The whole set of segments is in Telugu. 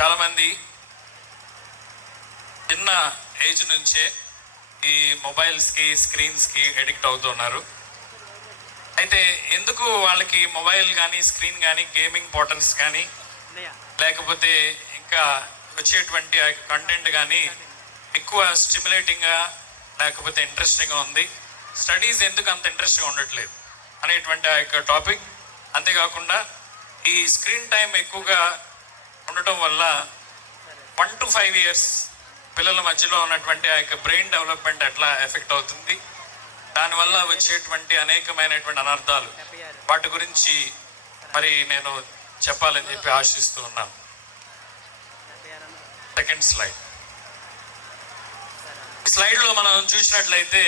చాలామంది చిన్న ఏజ్ నుంచే ఈ మొబైల్స్కి స్క్రీన్స్కి అడిక్ట్ అవుతున్నారు. అయితే ఎందుకు వాళ్ళకి మొబైల్ కానీ స్క్రీన్ కానీ గేమింగ్ ఇంపార్టెన్స్ కానీ లేకపోతే ఇంకా వచ్చేటువంటి ఆ కంటెంట్ కానీ ఎక్కువ స్టిమ్యులేటింగ్గా లేకపోతే ఇంట్రెస్టింగ్గా ఉంది, స్టడీస్ ఎందుకు అంత ఇంట్రెస్ట్గా ఉండట్లేదు అనేటువంటి ఆ యొక్క టాపిక్. అంతేకాకుండా ఈ స్క్రీన్ టైం ఎక్కువగా ఉండటం వల్ల 1 to 5 years పిల్లల మధ్యలో ఉన్నటువంటి ఆ యొక్క బ్రెయిన్ డెవలప్మెంట్ ఎట్లా ఎఫెక్ట్ అవుతుంది, దానివల్ల వచ్చేటువంటి అనేకమైనటువంటి అనర్థాలు, వాటి గురించి మరి నేను చెప్పాలని చెప్పి ఆశిస్తూ ఉన్నాను. Second slide. ఈ స్లైడ్లో మనం చూసినట్లయితే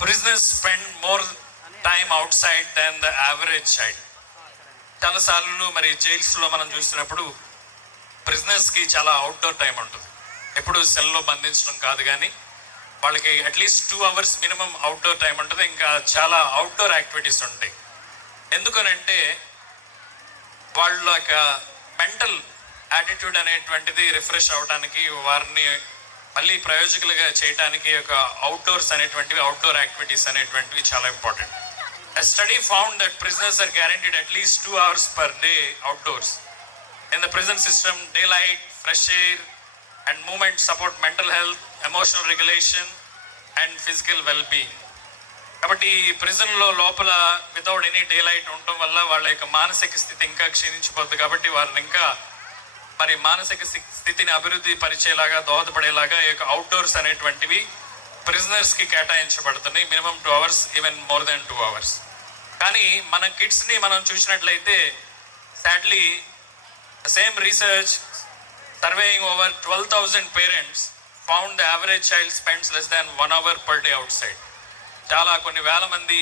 prisoners spend more time outside than the average child. చాలాసార్లు మరి జైల్స్లో మనం చూసినప్పుడు ప్రిజనర్స్కి చాలా అవుట్డోర్ టైం ఉంటుంది. ఎప్పుడు సెల్లో బంధించడం కాదు, కానీ వాళ్ళకి at least 2 hours minimum outdoor time ఉంటుంది. ఇంకా చాలా అవుట్డోర్ యాక్టివిటీస్ ఉంటాయి. ఎందుకనంటే వాళ్ళ యొక్క మెంటల్ యాటిట్యూడ్ అనేటువంటిది రిఫ్రెష్ అవ్వడానికి, వారిని మళ్ళీ ప్రయోజకులుగా చేయడానికి ఒక అవుట్డోర్స్ అనేటువంటివి, అవుట్డోర్ యాక్టివిటీస్ అనేటువంటివి చాలా important. A study found that prisoners are guaranteed at least 2 hours per day outdoors. In the prison system, daylight, fresh air and movement support mental health, emotional regulation and physical well-being. కాబట్టి ప్రిజన్లో లోపల వితౌట్ ఎనీ డే లైట్ ఉండటం వల్ల వాళ్ళ యొక్క మానసిక స్థితి ఇంకా క్షీణించిపోద్ది. కాబట్టి వారిని ఇంకా మరి మానసిక స్థితిని అభివృద్ధి పరిచేలాగా, దోహదపడేలాగా ఈ యొక్క అవుట్డోర్స్ అనేటువంటివి ప్రిజనర్స్కి కేటాయించబడుతున్నాయి. Minimum 2 hours, even more than 2 hours. కానీ మన కిడ్స్ని మనం చూసినట్లయితే sadly same research surveying over 12,000 parents found the average child spends less than 1 hour per day outside. చాలా కొన్ని వేల మంది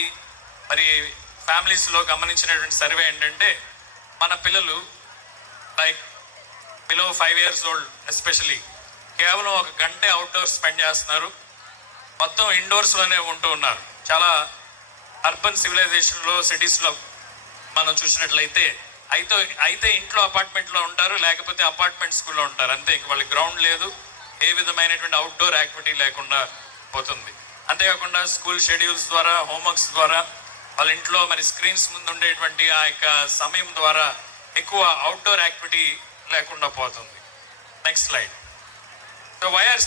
మరి ఫ్యామిలీస్లో గమనించినటువంటి సర్వే ఏంటంటే మన పిల్లలు like below 5 years old especially కేవలం 1 గంటే అవుట్డోర్ స్పెండ్ చేస్తున్నారు, మొత్తం ఇండోర్స్లోనే ఉంటూ ఉన్నారు. చాలా అర్బన్ సివిలైజేషన్లో, సిటీస్లో మనం చూసినట్లయితే అయితే ఇంట్లో అపార్ట్మెంట్లో ఉంటారు, లేకపోతే అపార్ట్మెంట్ స్కూల్లో ఉంటారు, అంతే. ఇంక వాళ్ళకి గ్రౌండ్ లేదు, ఏ విధమైనటువంటి అవుట్డోర్ యాక్టివిటీ లేకుండా పోతుంది. అంతేకాకుండా స్కూల్ షెడ్యూల్స్ ద్వారా, హోంవర్క్స్ ద్వారా, వాళ్ళ ఇంట్లో మరి స్క్రీన్స్ ముందు ఉండేటువంటి ఆ యొక్క సమయం ద్వారా ఎక్కువ అవుట్డోర్ యాక్టివిటీ లేకుండా పోతుంది. Next slide. So why are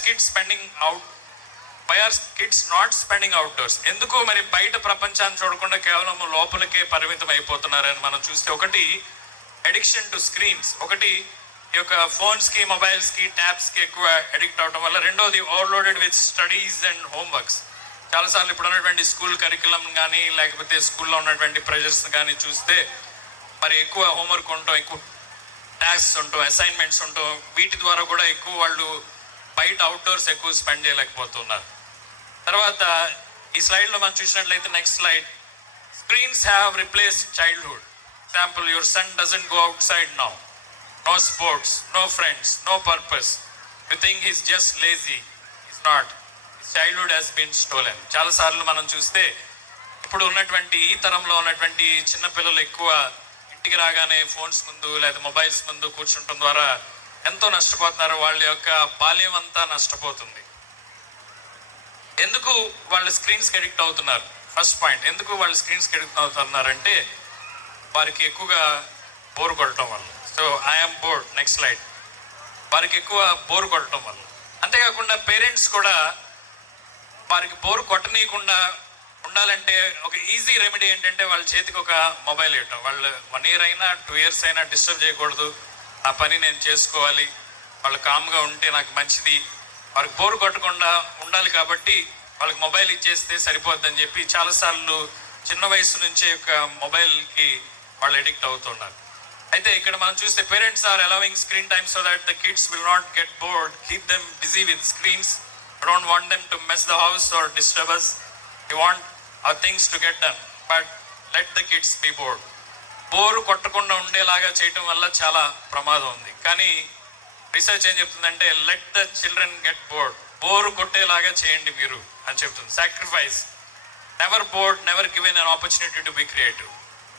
kids not spending outdoors? ఎందుకు మరి బయట ప్రపంచాన్ని చూడకుండా కేవలం లోపలికే పరిమితం అయిపోతున్నారని మనం చూస్తే, ఒకటి అడిక్షన్ టు స్క్రీన్స్, ఒకటి ఈ యొక్క ఫోన్స్కి, మొబైల్స్కి, ట్యాబ్స్కి ఎక్కువ అడిక్ట్ అవడం వల్ల. రెండోది overloaded with studies and homeworks. చాలాసార్లు ఇప్పుడు ఉన్నటువంటి స్కూల్ కరికులం కానీ లేకపోతే స్కూల్లో ఉన్నటువంటి ప్రెషర్స్ కానీ చూస్తే మరి ఎక్కువ హోంవర్క్ ఉండటం, ఎక్కువ టాస్క్స్ ఉండటం, అసైన్మెంట్స్ ఉండటం, వీటి ద్వారా కూడా ఎక్కువ వాళ్ళు బయట అవుట్డోర్స్ ఎక్కువ స్పెండ్ చేయలేకపోతున్నారు. తర్వాత ఈ స్లైడ్లో మనం చూసినట్లయితే next slide, screens have replaced childhood. Example, your son doesn't go outside now, no sports, no friends, no purpose, you think is just lazy. Is not, his childhood has been stolen. చాలాసార్లు మనం చూస్తే ఇప్పుడు ఉన్నటువంటి ఈ తరంలో ఉన్నటువంటి చిన్నపిల్లలు ఎక్కువ ఇంటికి రాగానే ఫోన్స్ ముందు లేదా మొబైల్స్ ముందు కూర్చుంటం ద్వారా ఎంతో నష్టపోతున్నారు. వాళ్ళ యొక్క బాల్యం అంతా నష్టపోతుంది. ఎందుకు వాళ్ళు స్క్రీన్స్కి అడిక్ట్ అవుతున్నారు? ఫస్ట్ పాయింట్, ఎందుకు వాళ్ళు స్క్రీన్స్కి అడిక్ట్ అవుతున్నారంటే వారికి ఎక్కువగా బోర్ కొట్టడం వల్ల. So I'm board. Next slide. వారికి ఎక్కువ బోర్ కొట్టడం వల్ల. అంతేకాకుండా పేరెంట్స్ కూడా వారికి బోర్ కొట్టనీయకుండా ఉండాలంటే ఒక ఈజీ రెమెడీ ఏంటంటే వాళ్ళ చేతికి ఒక మొబైల్ ఇవ్వటం. వాళ్ళు 1 year అయినా 2 years అయినా డిస్టర్బ్ చేయకూడదు, ఆ పని నేను చేసుకోవాలి, వాళ్ళు కామ్గా ఉంటే నాకు మంచిది, వాళ్ళకి బోర్ కొట్టకుండా ఉండాలి, కాబట్టి వాళ్ళకి మొబైల్ ఇచ్చేస్తే సరిపోద్దని చెప్పి చాలాసార్లు చిన్న వయసు నుంచే ఒక మొబైల్కి వాళ్ళు అడిక్ట్ అవుతున్నారు. అయితే ఇక్కడ మనం చూస్తే parents are allowing screen time so that the kids will not get bored, keep them busy with screens, don't want them to mess the house or disturb us. You want our things to get done, but let the kids be bored. Bore కొట్టకుండా ఉండేలాగా చేయటం వల్ల చాలా ప్రమాదం ఉంది. కానీ రీసెర్చ్ ఏం చెప్తుందంటే let the children get bored, bore కొట్టేలాగా చేయండి మీరు అని చెప్తుంది. Sacrifice, never bored, never given an opportunity to be creative.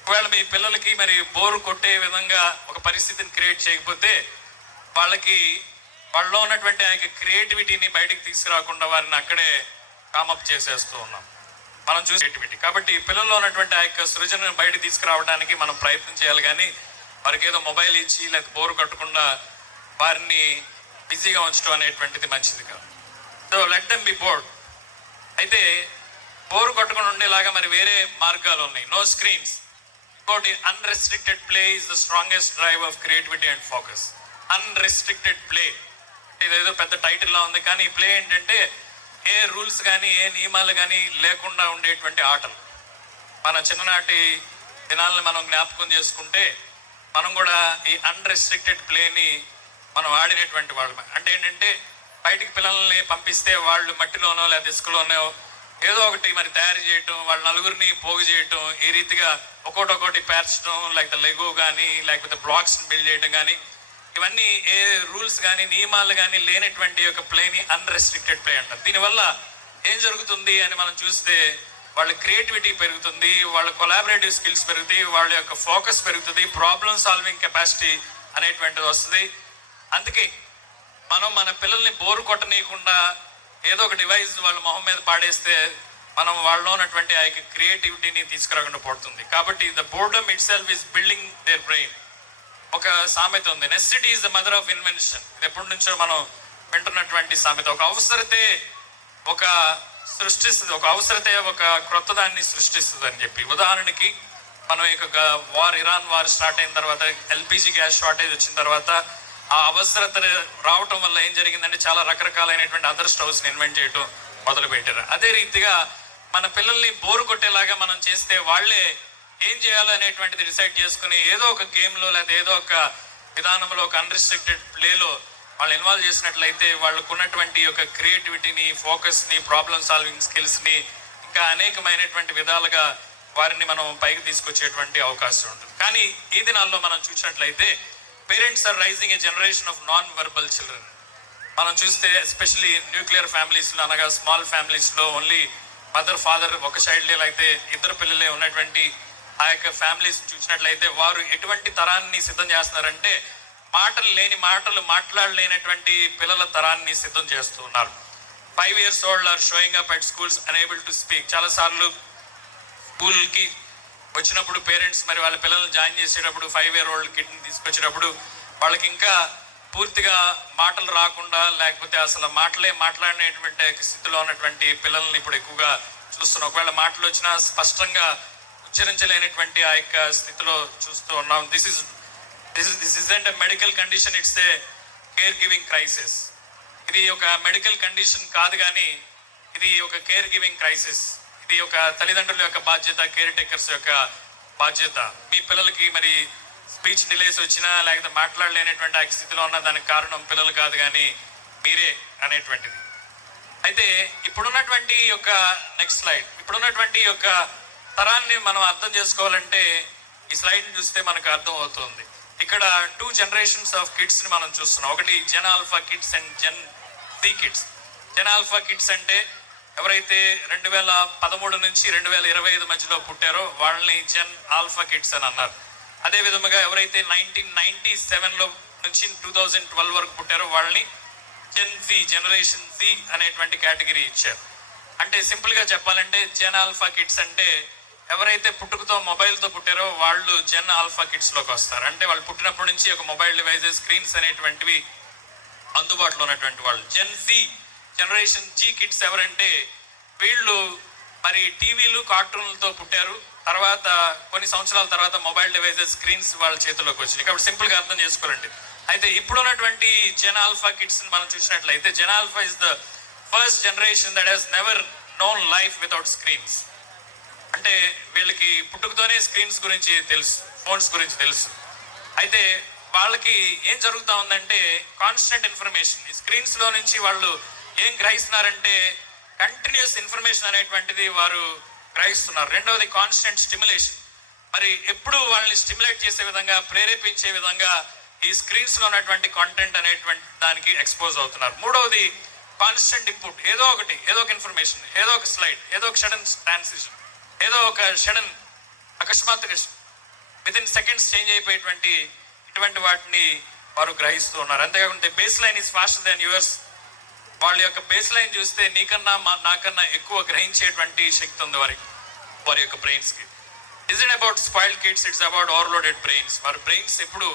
ఒకవేళ మీ పిల్లలకి మరి బోరు కొట్టే విధంగా ఒక పరిస్థితిని క్రియేట్ చేయకపోతే వాళ్ళకి వాళ్ళలో ఉన్నటువంటి ఆ యొక్క క్రియేటివిటీని బయటికి తీసుకురాకుండా వారిని అక్కడే కామప్ చేసేస్తూ ఉన్నాం మనం చూసే క్రియేటివిటీ. కాబట్టి పిల్లల్లో ఉన్నటువంటి ఆ యొక్క సృజనను బయటకు తీసుకురావడానికి మనం ప్రయత్నం చేయాలి, కానీ వారికి ఏదో మొబైల్ ఇచ్చి లేదా బోరు కట్టకుండా వారిని బిజీగా ఉంచడం అనేటువంటిది మంచిది కాదు. So let them be bored. అయితే బోరు కొట్టకుండా ఉండేలాగా మరి వేరే మార్గాలు ఉన్నాయి. No screens. ఇంకోటి unrestricted play is the strongest drive of creativity and focus. Unrestricted play ఇదేదో పెద్ద టైటిల్లా ఉంది, కానీ ఈ ప్లే ఏంటంటే ఏ రూల్స్ కానీ ఏ నియమాలు కానీ లేకుండా ఉండేటువంటి ఆటలు. మన చిన్ననాటి దినాలను మనం జ్ఞాపకం చేసుకుంటే మనం కూడా ఈ అన్రెస్ట్రిక్టెడ్ ప్లేని మనం ఆడినటువంటి వాళ్ళమే. అంటే ఏంటంటే బయటికి పిల్లల్ని పంపిస్తే వాళ్ళు మట్టిలోనో లేదా ఇసుకలోనో ఏదో ఒకటి మరి తయారు చేయటం, వాళ్ళ నలుగురిని పోగు చేయటం, ఈ రీతిగా ఒక్కొక్కటి పేర్చడం, లేకపోతే లెగో కానీ లేకపోతే బ్లాక్స్ని బిల్డ్ చేయడం కానీ, ఇవన్నీ ఏ రూల్స్ కానీ నియమాలు కానీ లేనటువంటి ఒక ప్లేని అన్రెస్ట్రిక్టెడ్ ప్లే అంటారు. దీనివల్ల ఏం జరుగుతుంది అని మనం చూస్తే వాళ్ళ క్రియేటివిటీ పెరుగుతుంది, వాళ్ళ కొలాబరేటివ్ స్కిల్స్ పెరుగుతాయి, వాళ్ళ యొక్క ఫోకస్ పెరుగుతుంది, ప్రాబ్లమ్ సాల్వింగ్ కెపాసిటీ అనేటువంటిది వస్తుంది. అందుకే మనం మన పిల్లల్ని బోరు కొట్టనీయకుండా ఏదో ఒక డివైస్ వాళ్ళ మొహం మీద పాడేస్తే మనం వాళ్ళలో ఉన్నటువంటి ఆ యొక్క క్రియేటివిటీని తీసుకురాకుండా పడుతుంది. కాబట్టి the boredom it self is building there brain. ఒక సామెత ఉంది, necessity is the mother of invention. ఇది ఎప్పటి నుంచో మనం వింటున్నటువంటి సామెత. ఒక అవసరతే ఒక సృష్టిస్తుంది, ఒక అవసరతే ఒక క్రొత్త దాన్ని సృష్టిస్తుంది అని చెప్పి. ఉదాహరణకి మనం ఇక ఇరాన్ వార్ స్టార్ట్ అయిన తర్వాత ఎల్పిజి గ్యాస్ షార్టేజ్ వచ్చిన తర్వాత ఆ అవసరత రావటం వల్ల ఏం జరిగిందంటే చాలా రకరకాలైనటువంటి అదర్ స్టవ్స్ని ఇన్వెంట్ చేయటం మొదలుపెట్టారు. అదే రీతిగా మన పిల్లల్ని బోరు కొట్టేలాగా మనం చేస్తే వాళ్ళే ఏం చేయాలో అనేటువంటిది డిసైడ్ చేసుకుని ఏదో ఒక గేమ్లో లేదా ఏదో ఒక విధానంలో ఒక అన్రిస్ట్రిక్టెడ్ ప్లేలో వాళ్ళు ఇన్వాల్వ్ చేసినట్లయితే వాళ్ళకు ఉన్నటువంటి యొక్క క్రియేటివిటీని, ఫోకస్ని, ప్రాబ్లమ్ సాల్వింగ్ స్కిల్స్ని ఇంకా అనేకమైనటువంటి విధాలుగా వారిని మనం పైకి తీసుకొచ్చేటువంటి అవకాశం ఉంటుంది. కానీ ఈ దినాల్లో మనం చూసినట్లయితే parents are raising a generation of non verbal children. మనం చూస్తే ఎస్పెషలీ న్యూక్లియర్ ఫ్యామిలీస్లో, అనగా స్మాల్ ఫ్యామిలీస్లో ఓన్లీ మదర్ ఫాదర్ ఒక చైల్డ్లే అయితే ఇద్దరు పిల్లలే ఉన్నటువంటి ఆ యొక్క ఫ్యామిలీస్ చూసినట్లయితే వారు ఎటువంటి తరాన్ని సిద్ధం చేస్తున్నారంటే మాటలు మాట్లాడలేనటువంటి పిల్లల తరాన్ని సిద్ధం చేస్తూ ఉన్నారు. 5 years old are showing up at schools unable to speak. చాలాసార్లు స్కూల్కి వచ్చినప్పుడు పేరెంట్స్ మరి వాళ్ళ పిల్లల్ని జాయిన్ చేసేటప్పుడు 5-year-old కిడ్ని తీసుకొచ్చేటప్పుడు వాళ్ళకి ఇంకా పూర్తిగా మాటలు రాకుండా లేకపోతే అసలు మాట్లాడినటువంటి స్థితిలో ఉన్నటువంటి పిల్లల్ని ఇప్పుడు ఎక్కువగా చూస్తున్నాం. ఒకవేళ మాటలు వచ్చినా స్పష్టంగా ఉచ్చరించలేనటువంటి ఆ యొక్క స్థితిలో చూస్తూ ఉన్నాం. This isn't a medical condition, it's a care giving crisis. ఇది ఒక మెడికల్ కండిషన్ కాదు, కానీ ఇది ఒక కేర్ గివింగ్ క్రైసిస్. ఇది ఒక తల్లిదండ్రుల యొక్క బాధ్యత, కేర్ టేకర్స్ యొక్క బాధ్యత. మీ పిల్లలకి మరి స్పీచ్ డిలేస్ వచ్చినా లేకపోతే మాట్లాడలేనటువంటి ఆ స్థితిలో ఉన్న దానికి కారణం పిల్లలు కాదు కానీ మీరే అనేటువంటిది. అయితే ఇప్పుడున్నటువంటి యొక్క నెక్స్ట్ స్లైడ్, ఇప్పుడున్నటువంటి యొక్క తరాన్ని మనం అర్థం చేసుకోవాలంటే ఈ స్లైడ్ని చూస్తే మనకు అర్థం అవుతుంది. ఇక్కడ 2 generations ఆఫ్ కిడ్స్ని మనం చూస్తున్నాం. ఒకటి Gen Alpha kids and Gen C kids. Gen Alpha kids అంటే ఎవరైతే 2013 నుంచి 2025 మధ్యలో పుట్టారో వాళ్ళని జెన్ ఆల్ఫా కిడ్స్ అని అన్నారు. అదే విధముగా ఎవరైతే 1997లో నుంచి 2012 వరకు పుట్టారో వాళ్ళని జెన్ జీ, జనరేషన్ జీ అనేటువంటి కేటగిరీ ఇచ్చారు. అంటే సింపుల్గా చెప్పాలంటే జెన్ ఆల్ఫా కిడ్స్ అంటే ఎవరైతే పుట్టుకతో మొబైల్తో పుట్టారో వాళ్ళు జెన్ ఆల్ఫా కిడ్స్లోకి వస్తారు. అంటే వాళ్ళు పుట్టినప్పటి నుంచి ఒక మొబైల్ డివైజెస్, స్క్రీన్స్ అనేటువంటివి అందుబాటులో ఉన్నటువంటి వాళ్ళు. జెన్ జీ, జనరేషన్ జీ కిడ్స్ ఎవరంటే వీళ్ళు మరి టీవీలు, కార్టూన్లతో పుట్టారు. తర్వాత కొన్ని సంవత్సరాల తర్వాత మొబైల్ డివైజెస్, స్క్రీన్స్ వాళ్ళ చేతుల్లోకి వచ్చినాయి. కాబట్టి సింపుల్గా అర్థం చేసుకోవాలండి. అయితే ఇప్పుడున్నటువంటి జెన్ ఆల్ఫా కిడ్స్ని మనం చూసినట్లయితే Gen Alpha is the first generation that has never known life without screens. అంటే వీళ్ళకి పుట్టుకతోనే స్క్రీన్స్ గురించి తెలుసు, ఫోన్స్ గురించి తెలుసు. అయితే వాళ్ళకి ఏం జరుగుతూ ఉందంటే కాన్స్టెంట్ ఇన్ఫర్మేషన్, ఈ స్క్రీన్స్లో నుంచి వాళ్ళు ఏం గ్రహిస్తున్నారంటే కంటిన్యూస్ ఇన్ఫర్మేషన్ అనేటువంటిది వారు గ్రహిస్తున్నారు. రెండవది కాన్స్టెంట్ స్టిమ్యులేషన్. మరి ఎప్పుడు వాళ్ళని స్టిమ్యులేట్ చేసే విధంగా, ప్రేరేపించే విధంగా ఈ స్క్రీన్స్లో ఉన్నటువంటి కాంటెంట్ అనేటువంటి దానికి ఎక్స్పోజ్ అవుతున్నారు. మూడవది కాన్స్టెంట్ ఇన్పుట్. ఏదో ఒక ఇన్ఫర్మేషన్, ఏదో ఒక స్లైడ్, ఏదో ఒక సడన్ ట్రాన్సిషన్, ఏదో ఒక సడన్ అకస్మాత్తుగా విత్ ఇన్ సెకండ్స్ చేంజ్ అయిపోయేటువంటి ఇటువంటి వాటిని వారు గ్రహిస్తూ ఉన్నారు. అంతేకాకుండా base line is faster than yours. వాళ్ళ యొక్క బేస్ లైన్ చూస్తే నీకన్నా నాకన్నా ఎక్కువ గ్రహించేటువంటి శక్తి ఉంది వారి యొక్క బ్రెయిన్స్కి. Is it about spoiled kids, it's about overloaded brains. వారి బ్రెయిన్స్ ఎప్పుడు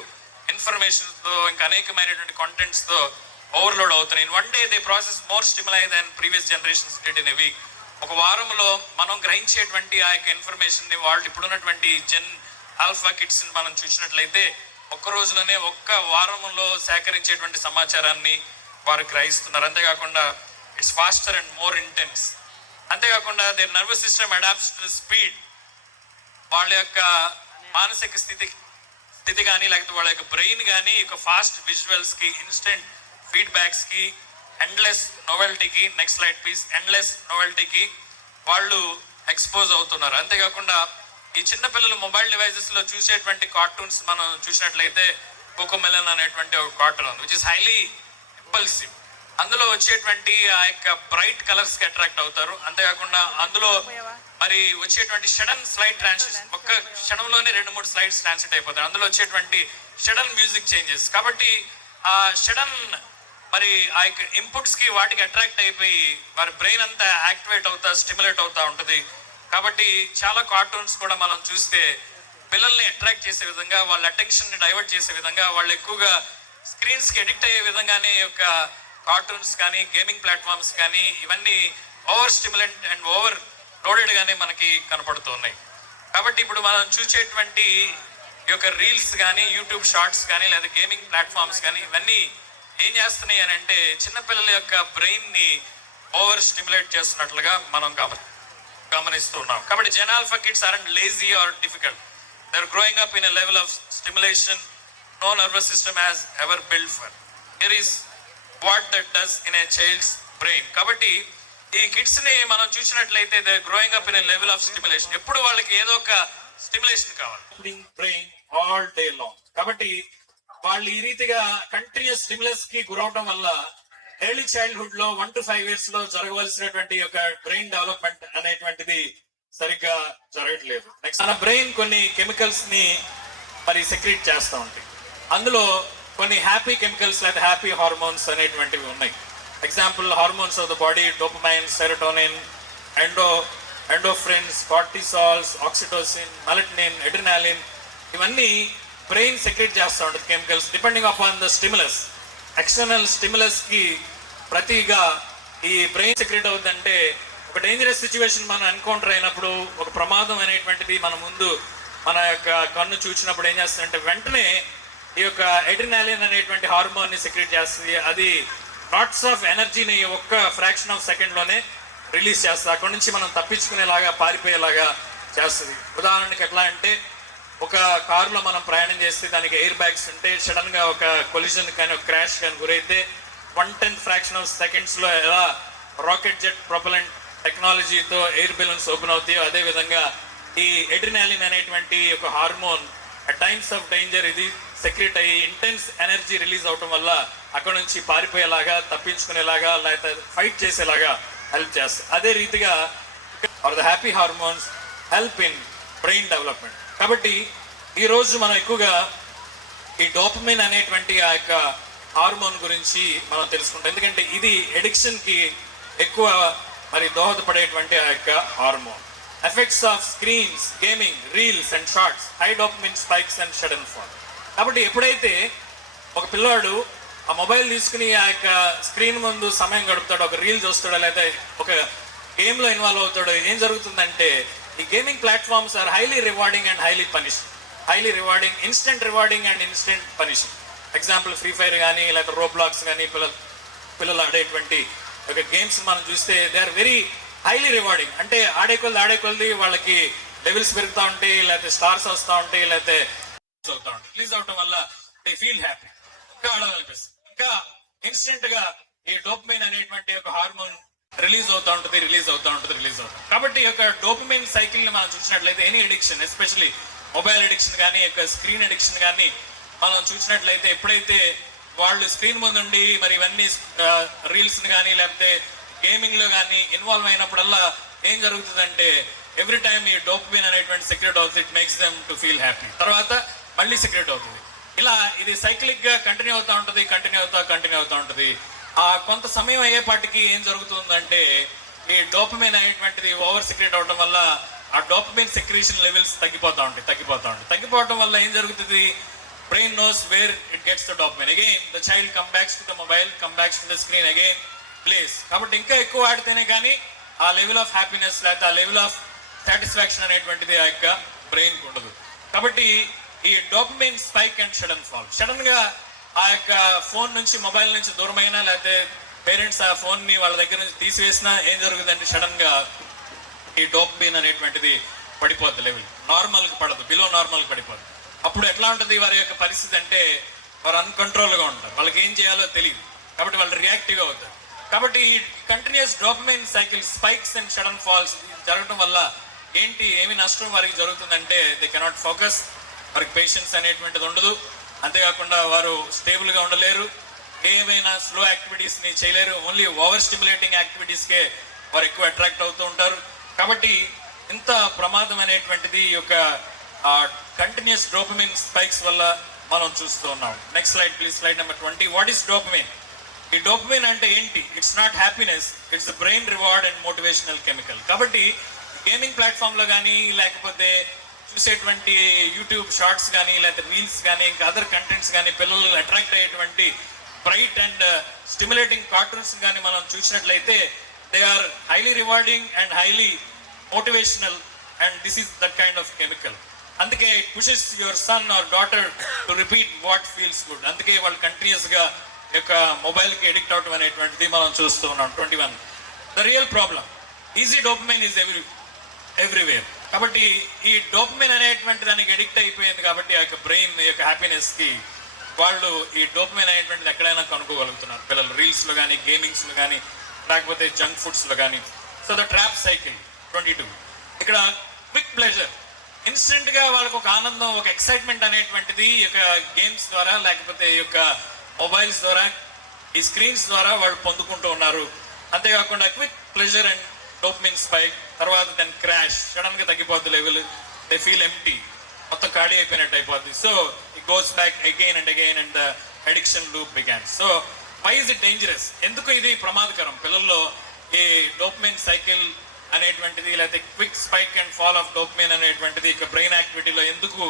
ఇన్ఫర్మేషన్తో ఇంకా అనేకమైనటువంటి కంటెంట్స్తో ఓవర్లోడ్ అవుతున్నాయి. In one day they process more stimuli than previous generations did in a week. ఒక వారంలో మనం గ్రహించేటువంటి ఆ యొక్క ఇన్ఫర్మేషన్ని వాళ్ళు ఇప్పుడున్నటువంటి జెన్ ఆల్ఫా కిడ్స్ని మనం చూసినట్లయితే ఒక్క రోజులోనే ఒక్క వారంలో సేకరించేటువంటి సమాచారాన్ని వారు గ్రహిస్తున్నారు. అంతేకాకుండా it's faster and more intense. అంతేకాకుండా their nervous system adapts to the speed. వాళ్ళ యొక్క మానసిక స్థితి కానీ లేకపోతే వాళ్ళ యొక్క బ్రెయిన్ కానీ ఒక ఫాస్ట్ విజువల్స్కి, ఇన్స్టెంట్ ఫీడ్బ్యాక్స్కి, ఎండ్లెస్ నోవెల్టీకి, నెక్స్ట్ స్లైడ్ ప్లీజ్, ఎండ్లెస్ నోవెల్టీకి వాళ్ళు ఎక్స్పోజ్ అవుతున్నారు. అంతేకాకుండా ఈ చిన్నపిల్లలు మొబైల్ డివైజెస్లో చూసేటువంటి కార్టూన్స్ మనం చూసినట్లయితే కోకోమెలన్ అనేటువంటి ఒక కార్టూన్ ఉంది, విచ్ ఇస్ హైలీ ఇంపల్సివ్. అందులో వచ్చేటువంటి ఆ యొక్క బ్రైట్ కలర్స్కి అట్రాక్ట్ అవుతారు. అంతేకాకుండా అందులో మరి వచ్చేటువంటి షడన్ స్లైడ్ ట్రాన్సిషన్, ఒక్క క్షణంలోనే 2-3 స్లైడ్స్ ట్రాన్సిట్ అయిపోతాయి. అందులో వచ్చేటువంటి షడన్ మ్యూజిక్ చేంజెస్. కాబట్టి ఆ షడన్ మరి ఆ యొక్క ఇన్పుట్స్కి వాటికి అట్రాక్ట్ అయిపోయి వారి బ్రెయిన్ అంతా యాక్టివేట్ అవుతా, స్టిమ్యులేట్ అవుతూ ఉంటుంది. కాబట్టి చాలా కార్టూన్స్ కూడా మనం చూస్తే పిల్లల్ని అట్రాక్ట్ చేసే విధంగా, వాళ్ళ అటెన్షన్ని డైవర్ట్ చేసే విధంగా, వాళ్ళు ఎక్కువగా స్క్రీన్స్కి ఎడిక్ట్ అయ్యే విధంగానే యొక్క కార్టూన్స్ కానీ, గేమింగ్ ప్లాట్ఫామ్స్ కానీ ఇవన్నీ ఓవర్ స్టిమ్యులెంట్ అండ్ ఓవర్ లోడెడ్గానే మనకి కనపడుతున్నాయి. కాబట్టి ఇప్పుడు మనం చూసేటువంటి ఈ యొక్క రీల్స్ కానీ, యూట్యూబ్ షార్ట్స్ కానీ, లేదా గేమింగ్ ప్లాట్ఫామ్స్ కానీ ఇవన్నీ ఏం చేస్తున్నాయి అని అంటే చిన్నపిల్లల యొక్క బ్రెయిన్ని ఓవర్ స్టిమ్యులేట్ చేస్తున్నట్లుగా మనం గమనిస్తున్నాం. కాబట్టి Gen Alpha kids aren't lazy or difficult. They are growing up in a level of stimulation no nervous system has ever built for. Here is what that does in a child's brain. కాబట్టి ఈ కిడ్స్ని మనం చూసినట్లయితే they growing up in a level of stimulation. ఎప్పుడు వాళ్ళకి ఏదో ఒక స్టిమ్యులేషన్ కావాలి, బ్రెయిన్ ఆల్ డే లాంగ్. కాబట్టి వాళ్ళు ఈ రీతిగా కంటిన్యూస్ స్టిమ్యులస్ కి గురవడం వల్ల ఎర్లీ చైల్డ్హుడ్ లో 1 to 5 years లో జరగవలసినటువంటి ఒక బ్రెయిన్ డెవలప్మెంట్ అనేటువంటిది సరిగ్గా జరగట్లేదు. నెక్స్ట్ మన బ్రెయిన్ కొన్ని కెమికల్స్ ని మరి సెక్రీట్ చేస్తూ ఉంటాయి. అందులో కొన్ని హ్యాపీ కెమికల్స్ లేదా హ్యాపీ హార్మోన్స్ అనేటువంటివి ఉన్నాయి. Example hormones of the body dopamine, serotonin, endorphins, cortisols, oxytocin, melatonin, adrenaline ఇవన్నీ బ్రెయిన్ సెక్రీట్ చేస్తూ ఉంటుంది chemicals depending upon the stimulus. External స్టిమ్యులస్కి ప్రతిగా ఈ బ్రెయిన్ సెక్రీట్ అవుతుందంటే ఒక డేంజరస్ సిచ్యువేషన్ మనం ఎన్కౌంటర్ అయినప్పుడు, ఒక ప్రమాదం అనేటువంటిది మన ముందు మన యొక్క కన్ను చూసినప్పుడు ఏం చేస్తుందంటే వెంటనే ఈ యొక్క ఎడ్రినాలిన్ అనేటువంటి హార్మోన్ని సెక్రీట్ చేస్తుంది. అది లాట్స్ ఆఫ్ ఎనర్జీని ఒక్క ఫ్రాక్షన్ ఆఫ్ సెకండ్లోనే రిలీజ్ చేస్తుంది. అక్కడి నుంచి మనం తప్పించుకునేలాగా, పారిపోయేలాగా చేస్తుంది. ఉదాహరణకి ఎట్లా అంటే ఒక కారులో మనం ప్రయాణం చేస్తే దానికి ఎయిర్ బ్యాగ్స్ ఉంటే సడన్గా ఒక కొలిజన్ కానీ ఒక క్రాష్ కానీ గురైతే 1/10 ఫ్రాక్షన్ ఆఫ్ సెకండ్స్లో ఎలా రాకెట్ జెట్ ప్రొపలెంట్ టెక్నాలజీతో ఎయిర్ బెలూన్స్ ఓపెన్ అవుతాయో అదేవిధంగా ఈ ఎడ్రినాలిన్ అనేటువంటి ఒక hormone at times of danger ఇది సెక్రెట్ అయ్యి ఇంటెన్స్ ఎనర్జీ రిలీజ్ అవటం వల్ల అక్కడ నుంచి పారిపోయేలాగా, తప్పించుకునేలాగా, లేకపోతే ఫైట్ చేసేలాగా హెల్ప్ చేస్తుంది. అదే రీతిగా are the happy hormones help in brain development. కాబట్టి ఈరోజు మనం ఎక్కువగా ఈ డోపమైన్ అనేటువంటి ఆ యొక్క హార్మోన్ గురించి మనం తెలుసుకుంటాం. ఎందుకంటే ఇది ఎడిక్షన్కి ఎక్కువ మరి దోహదపడేటువంటి ఆ యొక్క hormone. Effects of screens, gaming, reels and shorts, high dopamine spikes and sudden fall. కాబట్టి ఎప్పుడైతే ఒక పిల్లవాడు ఆ మొబైల్ తీసుకుని ఆ యొక్క స్క్రీన్ ముందు సమయం గడుపుతాడో, ఒక రీల్ చూస్తాడో, లేదా ఒక గేమ్లో ఇన్వాల్వ్ అవుతాడో, ఏం జరుగుతుందంటే ఈ gaming platforms are highly rewarding and highly punishing. Highly rewarding, instant rewarding and instant punishing. Example Free Fire కానీ, లేదా రోబ్లాక్స్ కానీ పిల్లలు ఆడేటువంటి ఒక గేమ్స్ మనం చూస్తే they are very highly rewarding. అంటే ఆడే కొద్ది వాళ్ళకి లెవెల్స్ పెరుగుతూ ఉంటాయి, లేకపోతే స్టార్స్ వస్తూ ఉంటాయి, లేకపోతే అవుతా ఉంటాయి. రిలీజ్ అవటం వల్ల దే ఫీల్ హ్యాపీ, ఇంకా ఆడాలనిపిస్తుంది. ఇంకా ఇన్స్టెంట్ గా ఈ డోపమైన్ అనేటువంటి ఒక హార్మోన్ రిలీజ్ అవుతూ ఉంటుంది. కాబట్టి ఈ యొక్క డోపమైన్ సైకిల్ ని మనం చూసినట్లయితే any addiction, especially mobile addiction కానీ, యొక్క స్క్రీన్ అడిక్షన్ కానీ మనం చూసినట్లయితే ఎప్పుడైతే వాళ్ళు స్క్రీన్ ముందుండి మరి ఇవన్నీ రీల్స్ కానీ లేకపోతే గేమింగ్ లో కానీ ఇన్వాల్వ్ అయినప్పుడల్లా ఏం జరుగుతుందంటే ఎవ్రీ టైమ్ ఈ డోపమిన్ అనేటువంటి సెక్రెట్ అవుతుంది, it makes them to feel happy. తర్వాత మళ్ళీ సెక్రెట్ అవుతుంది. ఇలా ఇది సైక్లిక్ గా కంటిన్యూ అవుతూ ఉంటుంది, కంటిన్యూ అవుతూ ఉంటుంది. ఆ కొంత సమయం అయ్యేపాటికి ఏం జరుగుతుందంటే ఈ డోపమిన్ అనేటువంటిది ఓవర్ సెక్రెట్ అవడం వల్ల ఆ డోపమిన్ సెక్రీషన్ లెవెల్స్ తగ్గిపోవడం వల్ల ఏం జరుగుతుంది, brain knows where it gets the dopamine. Again, the child comes back to the mobile, comes back to the screen again, plays. కాబట్టి ఇంకా ఎక్కువ ఆడితేనే కానీ ఆ లెవెల్ ఆఫ్ హ్యాపీనెస్ లేకపోతే ఆ లెవెల్ ఆఫ్ సాటిస్ఫాక్షన్ అనేటువంటిది ఆ యొక్క బ్రెయిన్ ఉండదు. కాబట్టి ఈ డోపమైన్ స్పైక్ అండ్ సడన్ గా ఆ యొక్క ఫోన్ నుంచి మొబైల్ నుంచి దూరమైనా లేకపోతే పేరెంట్స్ ఆ ఫోన్ ని వాళ్ళ దగ్గర నుంచి తీసివేసినా ఏం జరుగుతుందంటే సడన్ గా ఈ డోపమైన్ అనేటువంటిది పడిపోద్ది, లెవెల్ నార్మల్ కి పడదు, బిలో నార్మల్ కి పడిపోద్ది. అప్పుడు ఎట్లా ఉంటుంది వారి యొక్క పరిస్థితి అంటే వారు అన్కంట్రోల్గా ఉంటారు, వాళ్ళకి ఏం చేయాలో తెలియదు, కాబట్టి వాళ్ళు రియాక్టివ్గా అవుతారు. కాబట్టి ఈ continuous dopamine cycle spikes and sudden falls జరగడం వల్ల ఏమి నష్టం వారికి జరుగుతుందంటే దే కెనాట్ ఫోకస్, వారికి పేషెన్స్ అనేటువంటిది ఉండదు. అంతేకాకుండా వారు స్టేబుల్గా ఉండలేరు, ఏమైనా స్లో యాక్టివిటీస్ని చేయలేరు, ఓన్లీ ఓవర్ స్టిమ్యులేటింగ్ యాక్టివిటీస్కే వారు ఎక్కువ అట్రాక్ట్ అవుతూ ఉంటారు. కాబట్టి ఇంత ప్రమాదం అనేటువంటిది ఈ యొక్క కంటిన్యూస్ డోపమైన్ స్పైక్స్ వల్ల మనం చూస్తూ ఉన్నాం. Next slide please, slide number 20. What is dopamine? ఈ డోపమైన్ అంటే ఏంటి? It's not happiness, it's brain reward and motivational chemical. కాబట్టి గేమింగ్ ప్లాట్ఫామ్లో కానీ లేకపోతే చూసేటువంటి యూట్యూబ్ షార్ట్స్ కానీ లేకపోతే రీల్స్ కానీ ఇంకా అదర్ కంటెంట్స్ కానీ పిల్లలు అట్రాక్ట్ అయ్యేటువంటి బ్రైట్ అండ్ స్టిమ్యులేటింగ్ కార్టూన్స్ కానీ మనం చూసినట్లయితే they are highly rewarding and highly motivational and this is that kind of chemical. అందుకే it pushes your son or daughter to repeat what feels good. అందుకే వాళ్ళు కంటిన్యూస్ గా యొక్క మొబైల్ కి ఎడిక్ట్ అవడం అనేటువంటిది మనం చూస్తూ ఉన్నాం. 21. The real problem easy dopamine is everywhere. కాబట్టి ఈ డోపమైన్ అనేటువంటి దానికి ఎడిక్ట్ అయిపోయింది కాబట్టి ఆ యొక్క బ్రెయిన్ యొక్క హ్యాపీనెస్ కి వాళ్ళు ఈ డోపమైన్ అనేటువంటిది ఎక్కడైనా కనుక్కోగలుగుతున్నారు పిల్లలు, రీల్స్ లో కానీ గేమింగ్స్ లో కానీ లేకపోతే జంక్ ఫుడ్స్ లో కానీ. So the trap cycle 22. ఇక్కడ క్విక్ ప్లెజర్, ఇన్స్టెంట్ గా వాళ్ళకు ఒక ఆనందం, ఒక ఎక్సైట్మెంట్ అనేటువంటిది ఈ యొక్క గేమ్స్ ద్వారా లేకపోతే ఈ యొక్క మొబైల్స్ ద్వారా ఈ స్క్రీన్స్ ద్వారా వాళ్ళు పొందుకుంటూ ఉన్నారు. అంతేకాకుండా quick pleasure and dopamine spike, తర్వాత దెన్ క్రాష్, సడన్ గా తగ్గిపోద్ది లెవెల్, దే ఫీల్ ఎంప్టీ, మొత్తం ఖాళీ అయిపోయినట్టు అయిపోద్ది. So it goes back again and the addiction loop began. So why is it dangerous? ఎందుకు ఇది ప్రమాదకరం పిల్లల్లో ఈ డోపమైన్ సైకిల్ అనేటువంటిది లేకపోతే quick spike and fall of dopamine అనేటువంటిది ఇక బ్రెయిన్ యాక్టివిటీలో ఎందుకు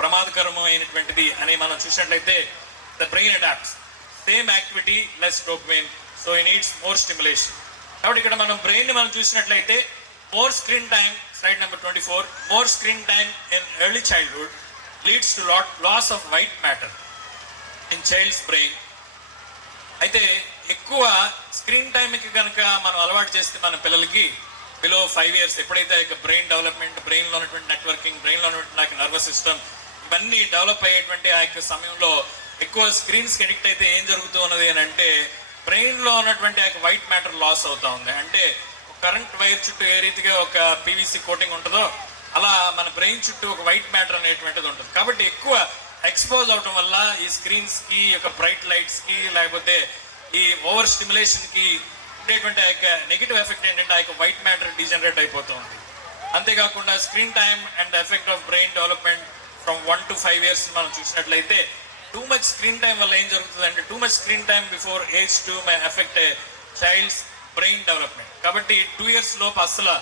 ప్రమాదకరము అయినటువంటిది అని మనం చూసినట్లయితే the brain adapts same activity less dopamine, so it needs more stimulation. కాబట్టి ఇక్కడ మనం బ్రెయిన్ ని మనం చూసినట్లయితే more screen time, slide number 24, more screen time in early childhood leads to loss of white matter in child's brain. అయితే ఎక్కువ స్క్రీన్ టైంకి కనుక మనం అలవాటు చేస్తే మన పిల్లలకి బిలో 5 years ఎప్పుడైతే బ్రెయిన్ డెవలప్మెంట్, బ్రెయిన్ లో ఉన్నటువంటి నెట్వర్కింగ్, బ్రెయిన్ లో ఉన్నటువంటి నర్వస్ సిస్టమ్ ఇవన్నీ డెవలప్ అయ్యేటువంటి ఆ యొక్క సమయంలో ఎక్కువ స్క్రీన్స్ కి అడిక్ట్ అయితే ఏం జరుగుతూ ఉన్నది అని అంటే బ్రెయిన్ లో ఉన్నటువంటి ఆ వైట్ మ్యాటర్ లాస్ అవుతా ఉంది. అంటే కరెంట్ వైర్ చుట్టూ ఏ రీతిగా ఒక పీవీసీ కోటింగ్ ఉంటుందో అలా మన బ్రెయిన్ చుట్టూ ఒక వైట్ మ్యాటర్ అనేటువంటిది ఉంటుంది. కాబట్టి ఎక్కువ ఎక్స్పోజ్ అవటం వల్ల ఈ స్క్రీన్స్ కి, యొక్క బ్రైట్ లైట్స్ కి లేకపోతే ఈ ఓవర్ స్టిమ్యులేషన్ కి ఉండేటువంటి ఆ యొక్క నెగిటివ్ ఎఫెక్ట్ ఏంటంటే ఆ యొక్క వైట్ మ్యాటర్ డీజనరేట్ అయిపోతుంది. అంతేకాకుండా screen time and effect of brain development from 1 to 5 years మనం చూసినట్లయితే టూ మచ్ స్క్రీన్ టైం వల్ల ఏం జరుగుతుంది అంటే too much screen time before age 2 may affect child's brain development. కాబట్టి 2 years లోపు అసలు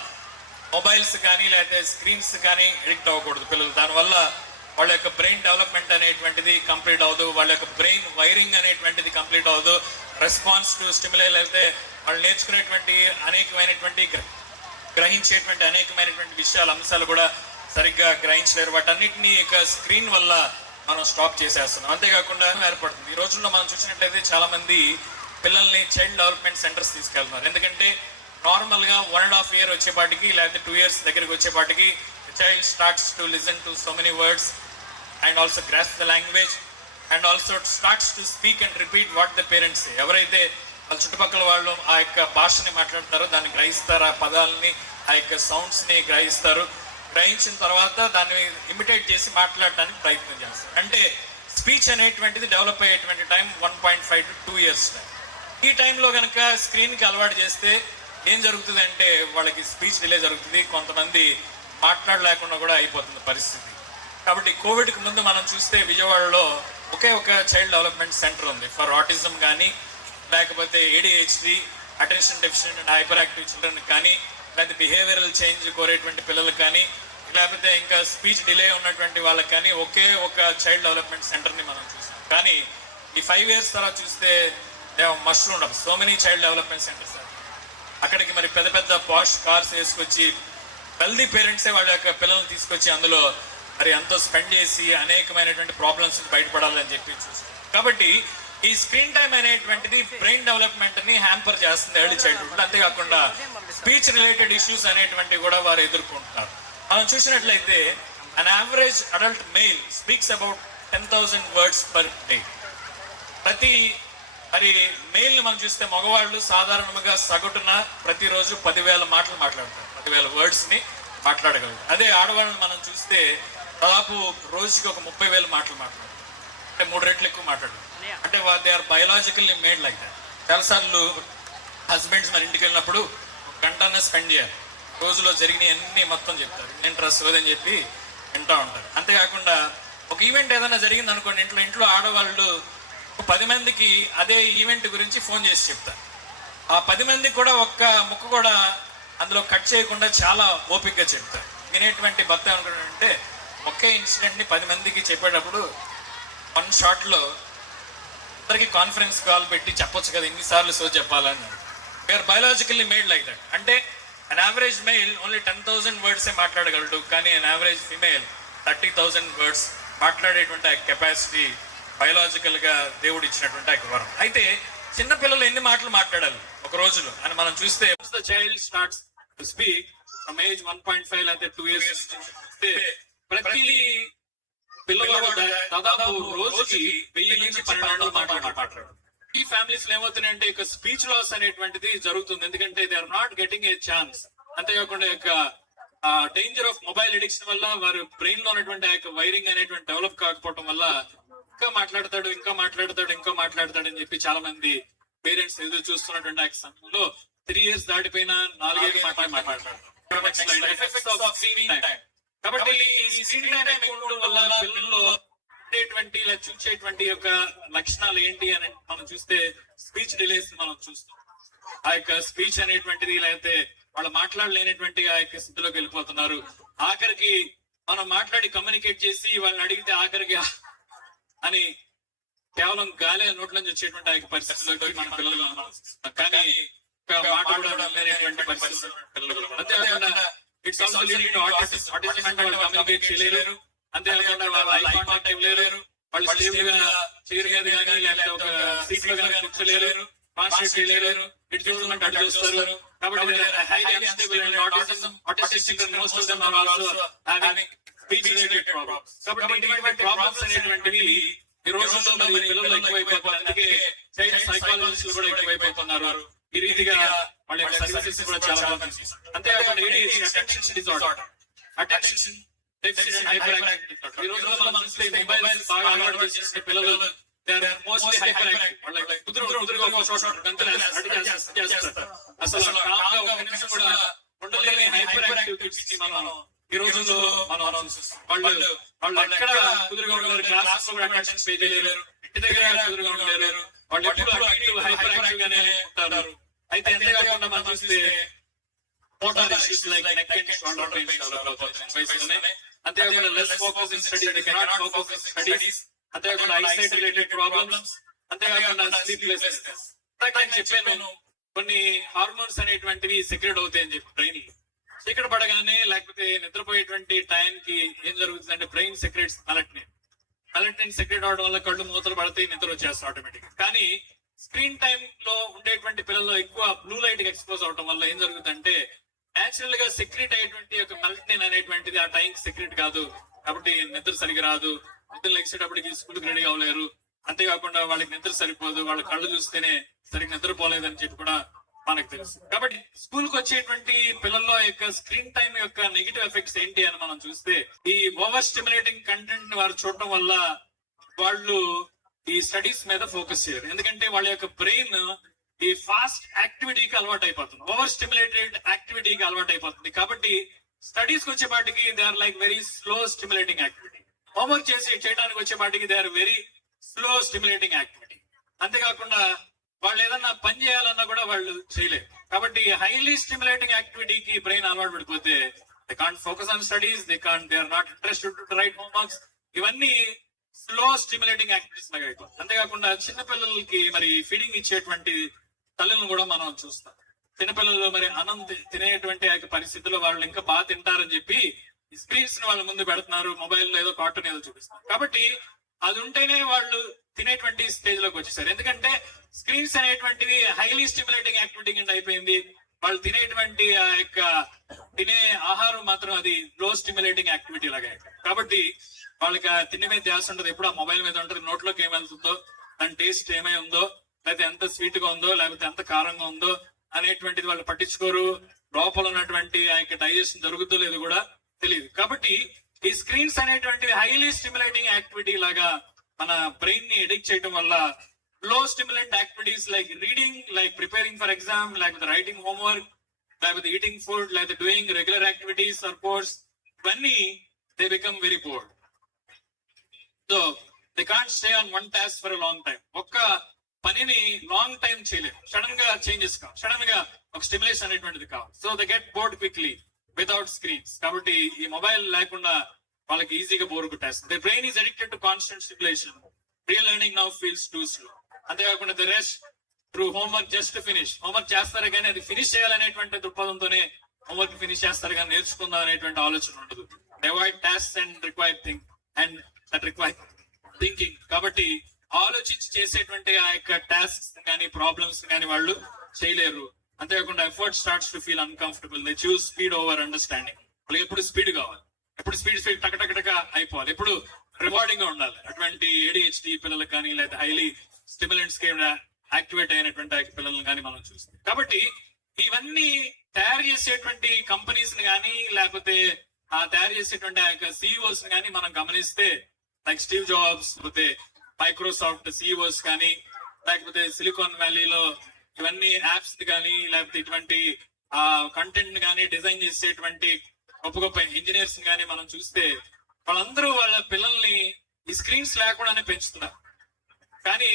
మొబైల్స్ కానీ లేకపోతే స్క్రీన్స్ కానీ ఎడిక్ట్ అవ్వకూడదు పిల్లలు. దానివల్ల వాళ్ళ యొక్క బ్రెయిన్ డెవలప్మెంట్ అనేటువంటిది కంప్లీట్ అవ్వదు, వాళ్ళ యొక్క బ్రెయిన్ వైరింగ్ అనేటువంటిది కంప్లీట్ అవ్వదు, రెస్పాన్స్ టు స్టిమ్యులై అయితే వాళ్ళు నేర్చుకునేటువంటి అనేకమైనటువంటి గ్రహించేటువంటి అనేకమైనటువంటి విషయాలు, అంశాలు కూడా సరిగ్గా గ్రహించలేరు. వాటన్నిటిని ఇక స్క్రీన్ వల్ల మనం స్టాప్ చేసేస్తున్నాం. అంతేకాకుండా ఏర్పడుతుంది. ఈ రోజుల్లో మనం చూసినట్లయితే చాలా మంది పిల్లల్ని చైల్డ్ డెవలప్మెంట్ సెంటర్స్ తీసుకెళ్తున్నారు. ఎందుకంటే నార్మల్ గా 1.5 year వచ్చేపాటికి లేకపోతే 2 years దగ్గరికి వచ్చేపాటికి child starts to listen to so many words and also grasp the language and also starts to speak and repeat what the parents. ఎవరైతే వాళ్ళ చుట్టుపక్కల వాళ్ళు ఆ యొక్క భాషని మాట్లాడతారో దాన్ని గ్రహిస్తారు, ఆ పదాలని ఆ యొక్క సౌండ్స్ ని గ్రహిస్తారు. గ్రహించిన తర్వాత దాన్ని ఇమిటేట్ చేసి మాట్లాడడానికి ప్రయత్నం చేస్తారు. అంటే స్పీచ్ అనేటువంటిది డెవలప్ అయ్యేటువంటి టైం 1.5 to 2 years టైం. ఈ టైంలో కనుక స్క్రీన్కి అలవాటు చేస్తే ఏం జరుగుతుంది అంటే వాళ్ళకి స్పీచ్ డిలే జరుగుతుంది, కొంతమంది మాట్లాడలేకుండా కూడా అయిపోతుంది పరిస్థితి. కాబట్టి కోవిడ్కి ముందు మనం చూస్తే విజయవాడలో ఒకే ఒక చైల్డ్ డెవలప్మెంట్ సెంటర్ ఉంది ఫర్ ఆటిజం కానీ, లేకపోతే ADHD, attention deficient and hyper active children కానీ, లేకపోతే బిహేవియరల్ చేంజ్ కోరేటువంటి పిల్లలకు కానీ, లేకపోతే ఇంకా స్పీచ్ డిలే ఉన్నటువంటి వాళ్ళకి కానీ ఒకే ఒక చైల్డ్ డెవలప్మెంట్ సెంటర్ని మనం చూసాం. కానీ ఈ 5 years తర్వాత చూస్తే mushroom so many child development centres. అక్కడికి మరి పెద్ద పెద్ద పాష్ కార్స్ వేసుకొచ్చి హెల్దీ పేరెంట్సే వాళ్ళ యొక్క పిల్లల్ని తీసుకొచ్చి అందులో మరి ఎంతో స్పెండ్ చేసి అనేకమైనటువంటి ప్రాబ్లమ్స్ బయటపడాలని చెప్పి చూస్తాం. కాబట్టి ఈ స్క్రీన్ టైం అనేటువంటిది బ్రెయిన్ డెవలప్మెంట్ ని హ్యాంపర్ చేస్తుంది ఎర్లీ చైల్డ్హుడ్. అంతేకాకుండా స్పీచ్ రిలేటెడ్ ఇష్యూస్ అనేటువంటివి కూడా వారు ఎదుర్కొంటున్నారు. మనం చూసినట్లయితే an average adult mail speaks about 10,000 words per day. ప్రతి మరి మెయిల్ మనం చూస్తే మగవాళ్ళు సాధారణంగా సగటున ప్రతిరోజు 10,000 మాటలు మాట్లాడతారు, 10,000 words ని మాట్లాడగలరు. అదే ఆడవాళ్ళని మనం చూస్తే దాదాపు రోజుకి ఒక 30,000 మాటలు మాట్లాడతారు, అంటే 3 రెట్లు ఎక్కువ మాట్లాడరు. అంటే they are biologically made like that. చాలాసార్లు హస్బెండ్స్ మరి ఇంటికి వెళ్ళినప్పుడు ఒక గంటనే స్పెండ్ చేయాలి, రోజులో జరిగిన అన్ని మొత్తం చెప్తారు, ఇంట్రెస్ట్ అని చెప్పి వింటూ ఉంటారు. అంతేకాకుండా ఒక ఈవెంట్ ఏదైనా జరిగింది అనుకోండి, ఇంట్లో ఆడవాళ్ళు 10 మందికి అదే ఈవెంట్ గురించి ఫోన్ చేసి చెప్తారు. ఆ 10 మందికి కూడా ఒక్క ముక్క కూడా అందులో కట్ చేయకుండా చాలా ఓపికగా చెప్తారు. వినేటువంటి భర్త అనుకుంటే ఒకే ఇన్సిడెంట్ని 10 మందికి చెప్పేటప్పుడు 1 shotలో అందరికి కాన్ఫరెన్స్ కాల్ పెట్టి చెప్పొచ్చు కదా, ఇన్నిసార్లు సో చెప్పాలని. We are biologically made like that. అంటే an average male only 10,000 words మాట్లాడగలడు, కానీ అన్ యావరేజ్ ఫిమేల్ 30,000 words మాట్లాడేటువంటి ఆ కెపాసిటీ బయలాజికల్ గా దేవుడు ఇచ్చినటువంటి ఆ వరం. అయితే చిన్నపిల్లలు ఎన్ని మాటలు మాట్లాడాలి ఒక రోజులో అని మనం చూస్తే child starts to speak from age 1.5 లేకపోతే 2 years ప్రతి పిల్లవాడు దాదాపు రోజుకి 1000 నుంచి 1200 మాటలు మాట్లాడారు. ఈ ఫ్యామిలీస్ లో ఏమవుతున్నాయంటే ఇక స్పీచ్ లాస్ అనేటువంటిది జరుగుతుంది, ఎందుకంటే they are not getting a chance. అంతేకాకుండా యొక్క డేంజర్ ఆఫ్ మొబైల్ అడిక్షన్ వల్ల వారి బ్రెయిన్ లో ఉన్నటువంటి ఆ యొక్క వైరింగ్ అనేటువంటి డెవలప్ కాకపోవడం వల్ల ఇంకా మాట్లాడతాడు అని చెప్పి చాలా మంది పేరెంట్స్ ఎదురు చూస్తున్నటువంటి ఆ సమయంలో 3 years దాటిపోయిన 4-5 మాటలు మాట్లాడతారు. కాబట్టి ఈ స్క్రీన్ టైం ఉండడం వల్ల పిల్లల్లో ఉండేటువంటి ఇలా చూసేటువంటి యొక్క లక్షణాలు ఏంటి అని మనం చూస్తే స్పీచ్ డిలేస్ మనం చూస్తాం. ఆ యొక్క స్పీచ్ అనేటువంటిది లేకపోతే వాళ్ళు మాట్లాడలేనటువంటి ఆ యొక్క స్థితిలోకి వెళ్ళిపోతున్నారు. ఆఖరికి మనం మాట్లాడి కమ్యూనికేట్ చేసి వాళ్ళని అడిగితే ఆఖరికి అని కేవలం గాలి నోట్ల నుంచి వచ్చేటువంటి ఆ యొక్క పరిస్థితుల్లోకి మన పిల్లలు కానీ మాట్లాడలేనటువంటి పరిస్థితులు. అంతేకాకుండా it's also leading to autism అంటే వాళ్ళు కమ్యూనికేట్ చేయలేరు, అంతేకాకుండా వాళ్ళు ఐ కాంటాక్ట్ ఇవ్వలేరు, వాళ్ళు స్టేబుల్ గా చైర్ మీద కానీ లేకపోతే ఒక సీట్ లో కానీ కూర్చోలేరు, కాన్సన్ట్రేట్ చేయలేరు, ఇటు చూడమంటే అటు చూస్తారు. కాబట్టి highly unstable and autistic children most of them are also having speech related problems. కాబట్టి ఇటువంటి ప్రాబ్లమ్స్ అనేటువంటివి ఈ రోజుల్లో మరి పిల్లలు ఎక్కువైపోతున్నారు, అందుకే చైల్డ్ సైకాలజిస్టులు కూడా ఎక్కువైపోతున్నారు. ఈ రీతిగా వాళ్ళ యొక్క సర్వీసెస్ కూడా చాలా బాగుంది. అంతేకాకుండా ADHD attention disorder, attention deficit and hyperactivity. ఈ రోజుల్లో మనం చూస్తే మొబైల్స్ బాగా అలవాటు చేసే పిల్లలు they are mostly hyperactive. వాళ్ళ కుదురుగా ఒక చోట గంటలు చేస్తారు, అసలు కామ్ గా ఒక నిమిషం కూడా ఉండలేని హైపర్ యాక్టివ్ కిడ్స్ ని మనం ఈ రోజుల్లో మనం వాళ్ళు ఎక్కడ కుదురుగా ఉండలేరు, క్లాసెస్ లో కూడా అటెన్షన్ పే చేయలేరు, ఇంటి దగ్గర కుదురుగా ఉండలేరు, వాళ్ళు ఎప్పుడు హైపర్ యాక్టివ్ గానే ఉంటారు. అయితే అంతేకాకుండా మనం చూస్తే motor issues like neck and shoulder pains develop అవుతాయి. అంతేకాకుండా less focus in study, they cannot focus in studies. అంతేకాకుండా ఐసైట్ రిలేటెడ్ ప్రాబ్లమ్స్, అంతేకాకుండా స్లీప్లెస్నెస్. చెప్పాను కొన్ని హార్మోన్స్ అనేటువంటివి సెక్రెట్ అవుతాయని చెప్పి బ్రెయిన్ చీకటి పడగానే లేకపోతే నిద్రపోయేటువంటి టైం కి ఏం జరుగుతుంది అంటే బ్రెయిన్ సెక్రెట్స్ మెలటోనిన్ సెక్రెట్ అవడం వల్ల కళ్ళు మూతలు పడతాయి, నిద్ర వచ్చేస్తాయి ఆటోమేటిక్. కానీ స్క్రీన్ టైమ్ లో ఉండేటువంటి పిల్లల్లో ఎక్కువ బ్లూ లైట్ కి ఎక్స్పోజ్ అవడం వల్ల ఏం జరుగుతుందంటే నేచురల్ గా సెక్రెట్ అయ్యేటువంటి ఒక మెలటోనిన్ అనేటువంటిది ఆ టైం సెక్రెట్ కాదు, కాబట్టి నిద్ర సరిగా రాదు, నిద్ర లెక్సేటప్పటికి స్కూల్కి రెడీ అవ్వలేరు, అంతేకాకుండా వాళ్ళకి నిద్ర సరిపోదు, వాళ్ళ కళ్ళు చూస్తేనే సరిగ్గా నిద్రపోలేదని చెప్పి కూడా మనకు తెలుసు. కాబట్టి స్కూల్ కి వచ్చేటువంటి పిల్లల్లో యొక్క స్క్రీన్ టైం యొక్క నెగిటివ్ ఎఫెక్ట్స్ ఏంటి అని మనం చూస్తే ఈ ఓవర్ స్టిమ్యులేటింగ్ కంటెంట్ ని వారు చూడటం వల్ల వాళ్ళు ఈ స్టడీస్ మీద ఫోకస్ చేయరు, ఎందుకంటే వాళ్ళ యొక్క బ్రెయిన్ ఈ ఫాస్ట్ యాక్టివిటీకి అలవాటు అయిపోతుంది, ఓవర్ స్టిమ్యులేటెడ్ యాక్టివిటీకి అలవాటు అయిపోతుంది. కాబట్టి స్టడీస్ వచ్చేపాటికి they are like very slow stimulating activity. Homework చేయడానికి వచ్చేపాటికి they are very slow stimulating activity. అంతేకాకుండా వాళ్ళు ఏదన్నా పని చేయాలన్నా కూడా వాళ్ళు చేయలేరు. కాబట్టి హైలీ స్టిమ్యులేటింగ్ యాక్టివిటీకి బ్రెయిన్ అలవాటు పడిపోతే they can't focus on studies, they are not interested to write homeworks. ఇవన్నీ స్లో స్టిమ్యులేటింగ్ యాక్టివిటీస్ లాగా అయిపోతుంది. అంతేకాకుండా చిన్నపిల్లలకి మరి ఫీడింగ్ ఇచ్చేటువంటి తల్లులను కూడా మనం చూస్తాం. చిన్నపిల్లలు మరి అన్నం తినేటువంటి పరిస్థితుల్లో వాళ్ళు ఇంకా బాగా తింటారని చెప్పి స్క్రీన్స్ ని వాళ్ళ ముందు పెడుతున్నారు, మొబైల్ ఏదో కార్టూన్ ఏదో చూపిస్తున్నారు. కాబట్టి అది ఉంటేనే వాళ్ళు తినేటువంటి స్టేజ్ లోకి వచ్చేసారు. ఎందుకంటే స్క్రీన్స్ అనేటువంటివి హైలీ స్టిమ్యులేటింగ్ యాక్టివిటీ కింద అయిపోయింది. వాళ్ళు తినేటువంటి ఆ యొక్క తినే ఆహారం మాత్రం అది లో స్టిమ్యులేటింగ్ యాక్టివిటీ లాగా. కాబట్టి వాళ్ళకి ఆ తిండి మీద ధ్యాస ఉంటుంది, ఎప్పుడు ఆ మొబైల్ మీద ఉంటుంది. నోట్లోకి ఏం వెళ్తుందో, దాని టేస్ట్ ఏమై ఉందో, లేకపోతే ఎంత స్వీట్ గా ఉందో, లేకపోతే ఎంత కారంగా ఉందో అనేటువంటిది వాళ్ళు పట్టించుకోరు. లోపల ఉన్నటువంటి ఆ యొక్క డైజెషన్ జరుగుతుందో లేదు కూడా తెలియదు. కాబట్టి ఈ స్క్రీన్స్ అనేటువంటివి హైలీ స్టిమ్యులేటింగ్ యాక్టివిటీ లాగా మన బ్రెయిన్ ని ఎడిక్ట్ చేయడం వల్ల low stimulant activities like reading, like preparing for exam, లేకపోతే రైటింగ్ హోంవర్క్, లేకపోతే ఈటింగ్ ఫుడ్, లేకపోతే doing regular activities or course, ఇవన్నీ they become very bored. So they can't stay on one task for a long time. ఒక్క పనిని లాంగ్ టైం చేయలేరు. సడన్ గా చేంజెస్ కావాలి, సడన్ గా ఒక స్టిమ్యులేషన్ అనేటువంటిది కావాలి. So they get bored quickly without screens. కాబట్టి ఈ మొబైల్ లేకుండా వాళ్ళకి ఈజీగా బోర్ కొట్టేస్తుంది. The brain is addicted to constant stimulation. Real learning now feels too slow. అంతేకాకుండా the rest through homework just finish. Homework చేస్తారు కానీ అది ఫినిష్ చేయాలనేటువంటి దృక్పథంతోనే హోంవర్క్ ఫినిష్ చేస్తారు కానీ నేర్చుకుందాం అనేటువంటి ఆలోచన ఉండదు. Avoid task and require think and that require thinking. కాబట్టి ఆలోచించి చేసేటువంటి ఆ యొక్క టాస్క్ కానీ ప్రాబ్లమ్స్ కానీ వాళ్ళు చేయలేరు. అంతేకాకుండా effort starts to feel uncomfortable. They choose speed over understanding. వాళ్ళకి ఎప్పుడు స్పీడ్ కావాలి, ఎప్పుడు స్పీడ్ టక అయిపోవాలి, ఎప్పుడు రివార్డింగ్ గా ఉండాలి. అటువంటి ADHD పిల్లలకు కానీ లేదా హైలీ స్టిమ్యులెంట్స్ కి యాక్టివేట్ అయినటువంటి పిల్లలను కానీ మనం చూస్తాం. కాబట్టి ఇవన్నీ తయారు చేసేటువంటి కంపెనీస్ ని కానీ లేకపోతే ఆ తయారు చేసేటువంటి ఆ యొక్క CEOs ని కానీ మనం గమనిస్తే, లైక్ స్టీవ్ జాబ్స్, లేకపోతే మైక్రోసాఫ్ట్ CEOs కానీ, లేకపోతే సిలికాన్ వ్యాలీలో ఇవన్నీ యాప్స్ కానీ లేకపోతే ఇటువంటి ఆ కంటెంట్ కానీ డిజైన్ చేసేటువంటి గొప్ప ఇంజనీర్స్ కానీ మనం చూస్తే వాళ్ళందరూ వాళ్ళ పిల్లల్ని ఈ స్క్రీన్స్ లేకుండానే పెంచుతున్నారు. కానీ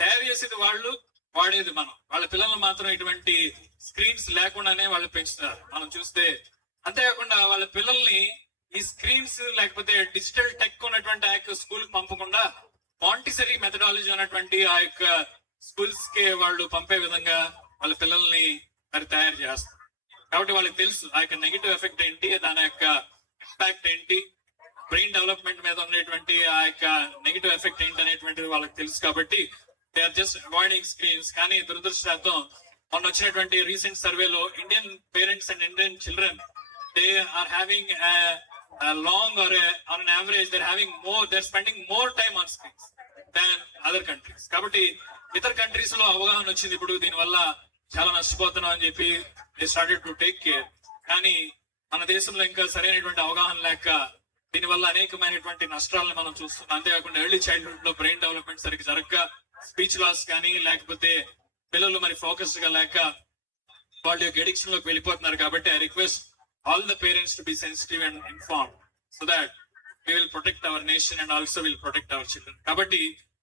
తయారు చేసేది వాళ్ళు, వాడేది మనం. వాళ్ళ పిల్లల్ని మాత్రం ఇటువంటి స్క్రీన్స్ లేకుండానే వాళ్ళు పెంచుతున్నారు మనం చూస్తే. అంతేకాకుండా వాళ్ళ పిల్లల్ని ఈ స్క్రీన్స్ లేకపోతే డిజిటల్ టెక్ ఉన్నటువంటి ఆ యొక్క స్కూల్ కి పంపకుండా మాంటిసరీ మెథడాలజీ ఉన్నటువంటి ఆ యొక్క స్కూల్స్ కి వాళ్ళు పంపే విధంగా వాళ్ళ పిల్లల్ని మరి తయారు చేస్తారు. కాబట్టి వాళ్ళకి తెలుసు ఆ యొక్క నెగిటివ్ ఎఫెక్ట్ ఏంటి, దాని యొక్క ఇంపాక్ట్ ఏంటి, బ్రెయిన్ డెవలప్మెంట్ మీద ఉండేటువంటి ఆ యొక్క నెగిటివ్ ఎఫెక్ట్ ఏంటి అనేటువంటిది వాళ్ళకి తెలుసు. కాబట్టి they are just avoiding screens. కానీ దురదృష్టం మొన్న వచ్చినటువంటి రీసెంట్ సర్వేలో Indian parents and Indian children they are having long or on an average they're spending more time on screens than other countries. కాబట్టి ఇతర కంట్రీస్ లో అవగాహన వచ్చింది, ఇప్పుడు దీని వల్ల చాలా నష్టపోతున్నాం అని చెప్పి they started to take care. కానీ మన దేశంలో ఇంకా సరైనటువంటి అవగాహన లేక దీని వల్ల అనేకమైనటువంటి నష్టాలను మనం చూస్తున్నాం. అంతేకాకుండా ఎర్లీ చైల్డ్హుడ్ లో బ్రెయిన్ డెవలప్మెంట్ సరిగ్గా జరగక స్పీచ్ లాస్ కానీ లేకపోతే పిల్లలు మరి ఫోకస్డ్ గా లేక వాళ్ళ యొక్క ఎడిక్షన్ లోకి వెళ్ళిపోతున్నారు. కాబట్టి I request all the parents to be sensitive and informed so that we will protect our nation and also will protect our children. Kabatti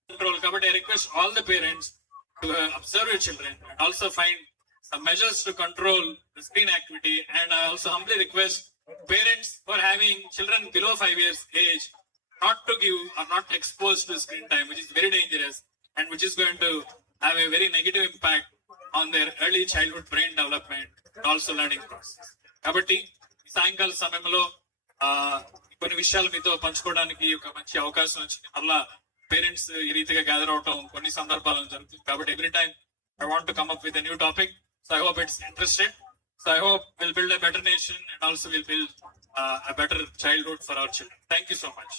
control. Kabatti I request all the parents to observe your children and also find some measures to control the screen activity. And I also humbly request parents who are having children below 5 years age not to give or not exposed to screen time, which is very dangerous and which is going to have a very negative impact on their early childhood brain development and also learning process. కాబట్టి సాయంకాల సమయంలో కొన్ని విషయాలు మీతో పంచుకోవడానికి ఒక మంచి అవకాశం వచ్చింది. అలా పేరెంట్స్ ఈ రీతిగా గ్యాదర్ అవటం కొన్ని సందర్భాలను జరుగుతుంది. కాబట్టి every time I want to come up with a new topic. So I hope it's interested. So I hope will build a better nation and also will build a better childhood for our children. Thank you so much.